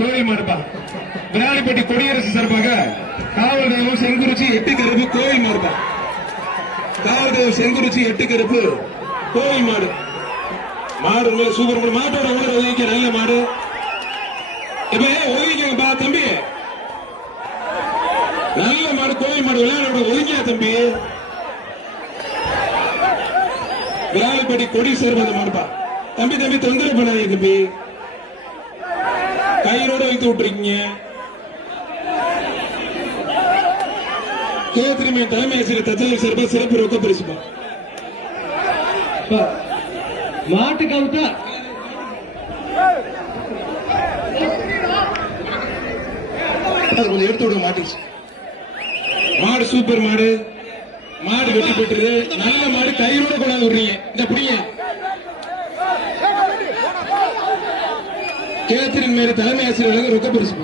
கோயில் மாடுப்பா. விராலிப்பட்டி கொடியரசு சார்பாக காவல் தெய்வம் செங்குறிச்சி 8 கருப்பு கோயில் மாடுப்பா. காவல் தெய்வம் செங்குறிச்சி 8 கருப்பு கோயில் மாடு. மாடு சூப்பர் மாட்டோட கூட ஒதுக்க நல்ல மாடு. இப்ப ஒதுக்கிங்கப்பா தம்பி, நல்ல மாடு கோயில் மாடு விளையாட ஒதுக்கியா தம்பி. விராலிப்பட்டி கொடி சேர்ந்த மாடுப்பா. தம்பி தம்பி தொந்தரவு பண்ணாதீங்க தம்பி, கையோட வைத்து விட்டுருக்கீங்க. கோத்திரிமை தலைமை ஆசிரியர் தச்சலை சார்பா சிறப்பு ரொக்க பரிசுப்பா. மாட்டு கவுத்தா கொஞ்சம் எடுத்து விட மாட்டுச்சு. மாடு சூப்பர் மாடு. மாடு வெட்டி போட்டுரு. நல்ல மாடு கையோட கொண்டாந்து விடுறீங்க. இந்த புடிங்க கேத்திரின் மேல தலைமை ஆசிரியர் ரொக்க பரிசு.